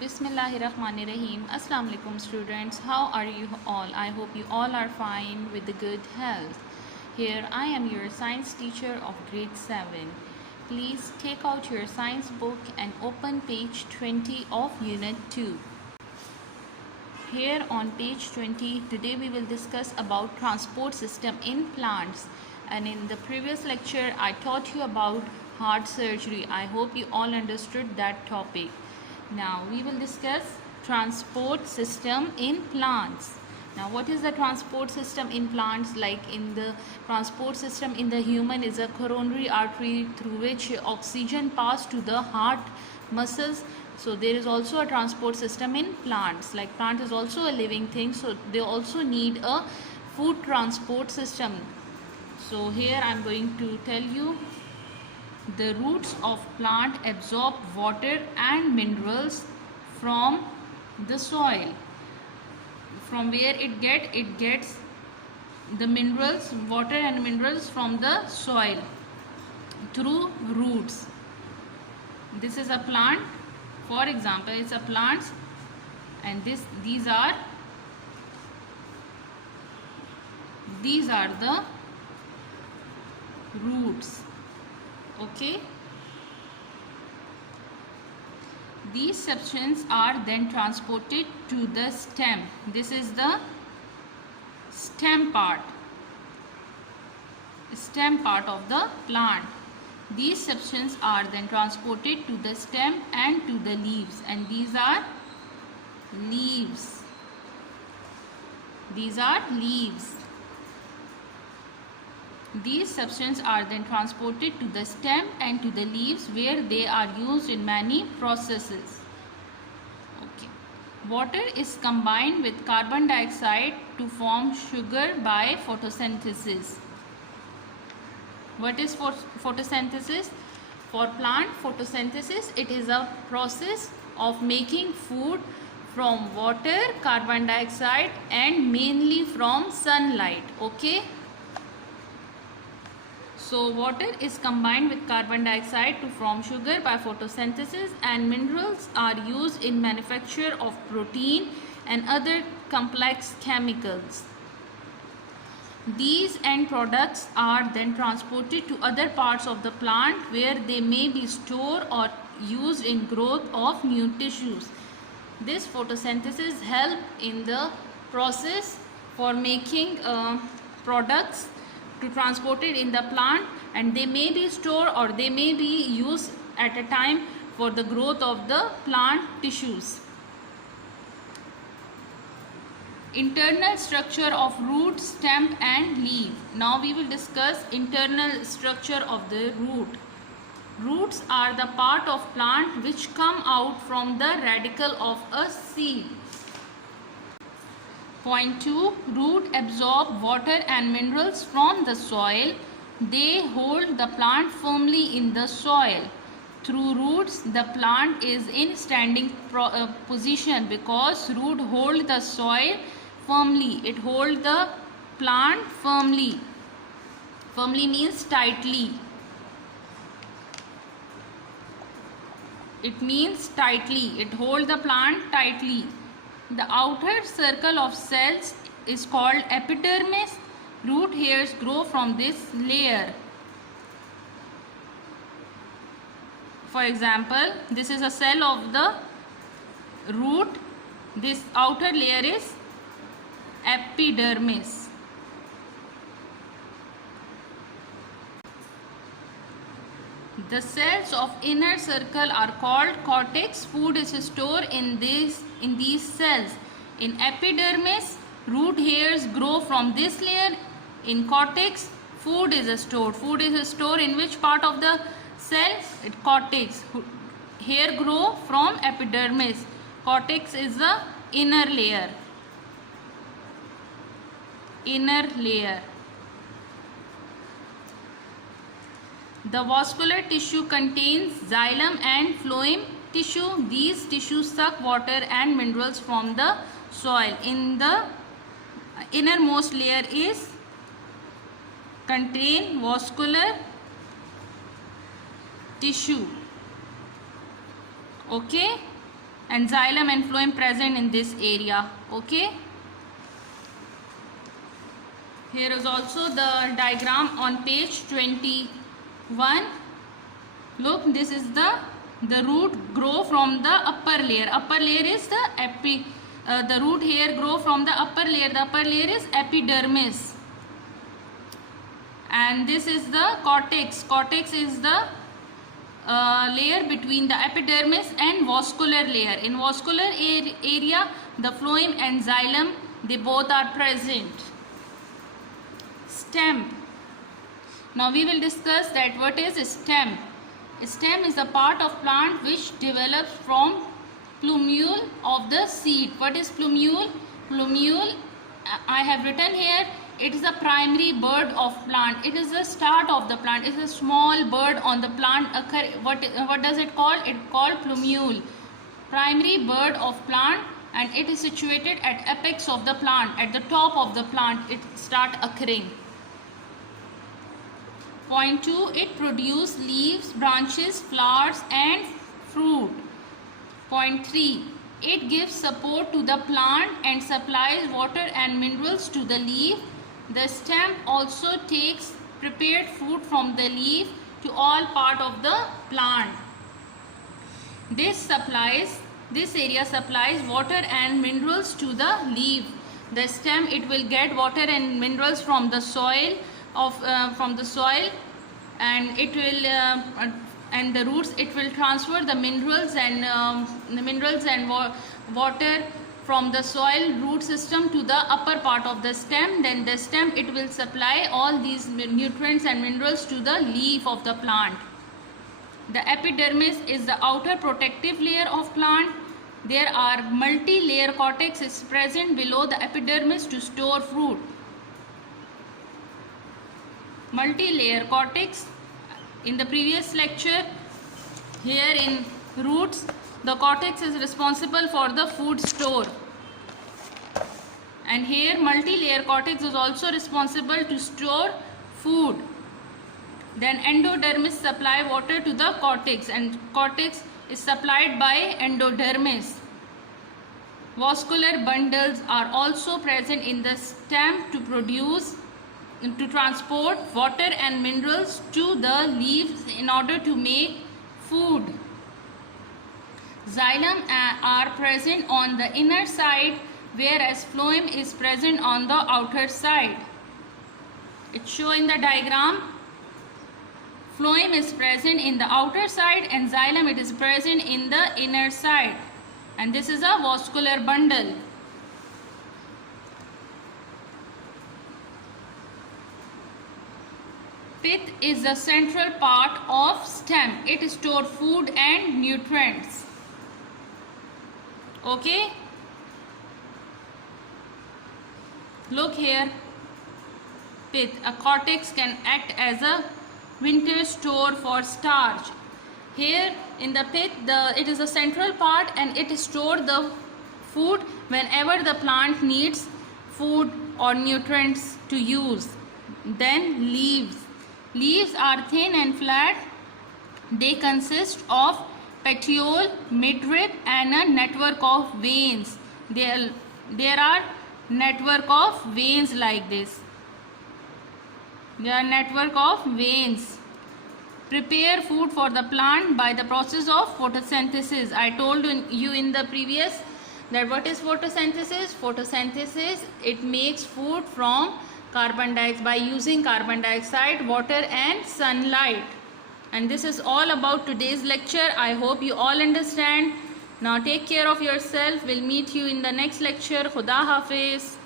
Bismillahirrahmanirrahim. Assalamu alaikum students. How are you all? I hope you all are fine with the good health. Here I am your science teacher of grade 7. Please take out your science book and open page 20 of unit 2. Here on page 20 today we will discuss about transport system in plants, and in the previous lecture I taught you about heart surgery. I hope you all understood that topic. Now we will discuss transport system in plants. Now what is the transport system in plants? Like in the transport system in the human is a coronary artery through which oxygen passes to the heart muscles. So there is also a transport system in plants. Like plant is also a living thing, so they also need a food transport system. So here I am going to tell you the roots of plant absorb water and minerals from the soil. From where it gets the minerals, water and minerals from the soil through roots. This is a plant, for example, it's a plant, and these are the roots. Okay, these substances are then transported to the stem. This is the stem part of the plant. These substances are then transported to the stem and to the leaves, and these are leaves. These substances are then transported to the stem and to the leaves, where they are used in many processes. Okay. Water is combined with carbon dioxide to form sugar by photosynthesis. What is photosynthesis? For plant photosynthesis, it is a process of making food from water, carbon dioxide, and mainly from sunlight. Okay. So water is combined with carbon dioxide to form sugar by photosynthesis, and minerals are used in manufacture of protein and other complex chemicals. These end products are then transported to other parts of the plant, where they may be stored or used in growth of new tissues. This photosynthesis helps in the process for making products to transport it in the plant, and they may be stored or they may be used at a time for the growth of the plant tissues. Internal structure of root, stem and leaf. Now we will discuss internal structure of the root. Roots are the part of plant which come out from the radicle of a seed. Point 2. Root absorb water and minerals from the soil. They hold the plant firmly in the soil. Through roots, the plant is in standing position, because root hold the soil firmly. It holds the plant firmly. Firmly means tightly. It means tightly. It holds the plant tightly. The outer circle of cells is called epidermis. Root hairs grow from this layer. For example, this is a cell of the root. This outer layer is epidermis. The cells of inner circle are called cortex. Food is stored in these cells. In epidermis, root hairs grow from this layer. In cortex, food is stored. Food is stored in which part of the cell? Cortex. Hair grow from epidermis. Cortex is the inner layer. The vascular tissue contains xylem and phloem tissue. These tissues suck water and minerals from the soil. In the innermost layer is contain vascular tissue. Okay. and xylem and phloem present in this area. Okay. Here is also the diagram on page 21. Look, this is the root grow from the upper layer. Upper layer is the root here grow from the upper layer. The upper layer is epidermis. And this is the cortex. Cortex is the layer between the epidermis and vascular layer. In vascular area, the phloem and xylem, they both are present. Stem. Now we will discuss that what is stem. Stem is a part of plant which develops from plumule of the seed. What is plumule? Plumule, I have written here, it is a primary bud of plant. It is the start of the plant. It is a small bud on the plant. What does it call? It called plumule. Primary bud of plant, and it is situated at apex of the plant. At the top of the plant it start occurring. Point 2, it produces leaves, branches, flowers and fruit. Point 3, it gives support to the plant and supplies water and minerals to the leaf. The stem also takes prepared food from the leaf to all part of the plant. This area supplies water and minerals to the leaf. The stem, it will get water and minerals from the soil and it will and the roots, it will transfer the minerals and water from the soil root system to the upper part of the stem. Then the stem, it will supply all these nutrients and minerals to the leaf of the plant. The epidermis is the outer protective layer of plant. There are multi-layer cortex is present below the epidermis to store food. Multi-layer cortex. In the previous lecture, here in roots, the cortex is responsible for the food store. And here multi-layer cortex is also responsible to store food. Then endodermis supply water to the cortex, and cortex is supplied by endodermis. Vascular bundles are also present in the stem to transport water and minerals to the leaves in order to make food. Xylem are present on the inner side, whereas phloem is present on the outer side. It's shown in the diagram. Phloem is present in the outer side and xylem, it is present in the inner side. And this is a vascular bundle. Pith is the central part of stem. It stores food and nutrients. Okay. Look here. Pith. A cortex can act as a winter store for starch. Here in the pith, it is a central part and it stores the food whenever the plant needs food or nutrients to use. Then leaves. Leaves are thin and flat. They consist of petiole, midrib and a network of veins. There are network of veins like this. There are network of veins. Prepare food for the plant by the process of photosynthesis. I told you in the previous that what is photosynthesis? Photosynthesis, it makes food from carbon dioxide by using carbon dioxide, water and sunlight. And this is all about today's lecture. I hope you all understand. Now take care of yourself. We'll meet you in the next lecture. Khuda Hafiz.